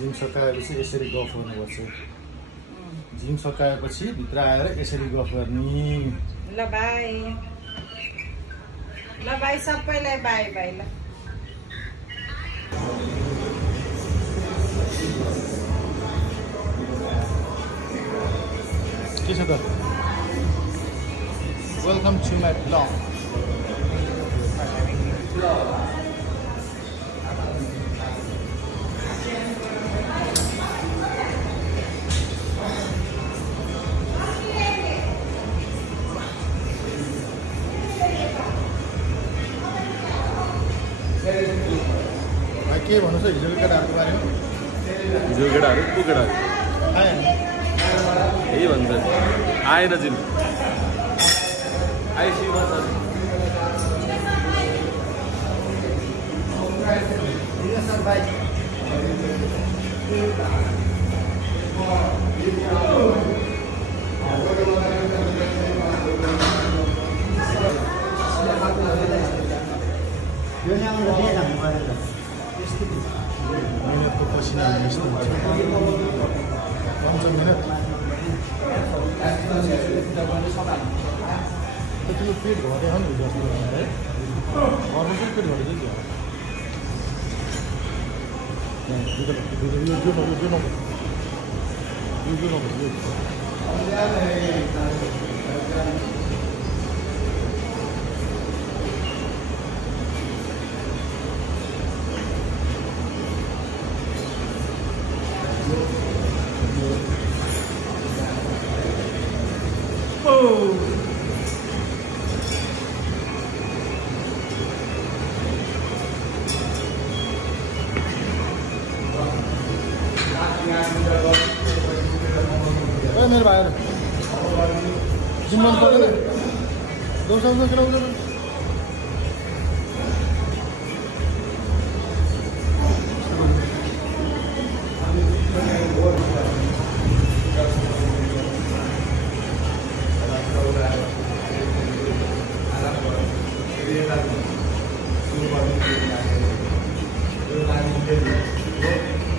Gym सकाएपछि यसरी गफ गर्नुपर्छ जिम सकाएपछि भित्र आएर यसरी गफ गर्ने ल बाई सबैलाई बाई बाई ल के छ त वेलकम टु माई ब्लग के भन्नुहोस् है हिजोको केटाहरूको बारेमा हिजो केटाहरू को केटाहरू आएन यही भन्छ आएर जिम आइसियुमा छ मिहिनेतको पसिना यस्तो हुन्छ 5 मिनट त्यो पेट घटेको नि जस्तो है घरमा चाहिँ पेट घटेको मेरो भाइहरू जिम बन्द पर्दैन दोस्रो किन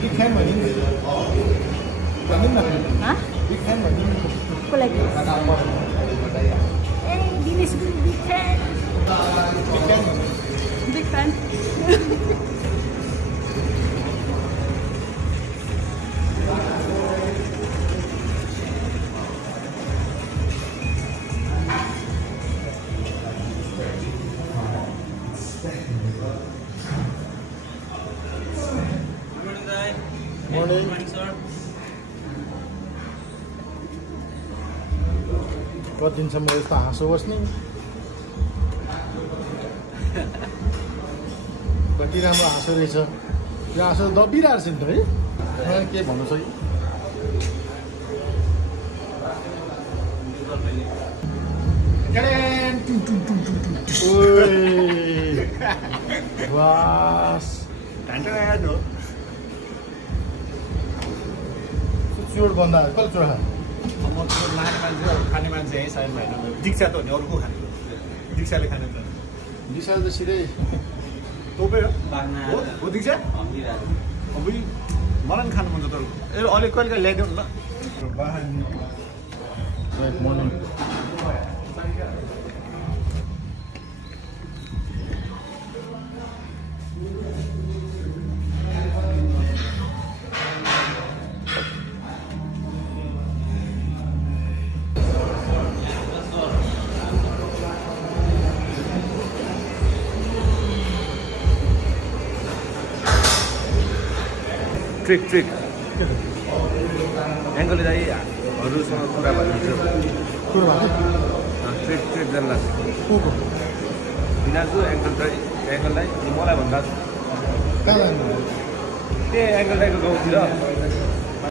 Big fan mà những hả? Big fan mà những cô lagi Dinis big fan big fan morning sir कति दिनसम्म यस्तो हाँसो बस्ने कति राम्रो हाँसो रहेछ यो हाँसो दबिरहेको छ नि त है के भन्नु छ चोट बन्दा कसले चोट खान्छ म त्यो लाने मान्छे खाने मान्छे है सायद भएन दीक्षा त हो नि अरू को खाने दीक्षाले खाने त दिशा त सिधै तोपे हो दीक्षा अब मलाई पनि खानु मन छ तर अलिक कहिले कहिले ल्याइदेऊ न मर्निङ ट्रिक एङ्गलले दाइहरूसँग कुरा भनिदिन्छ ट्रिक जान्ला बिनाजु एङ्गललाई मलाई भन्दा कहाँ जानु त्यही एङ्गल दाइको गाउँतिर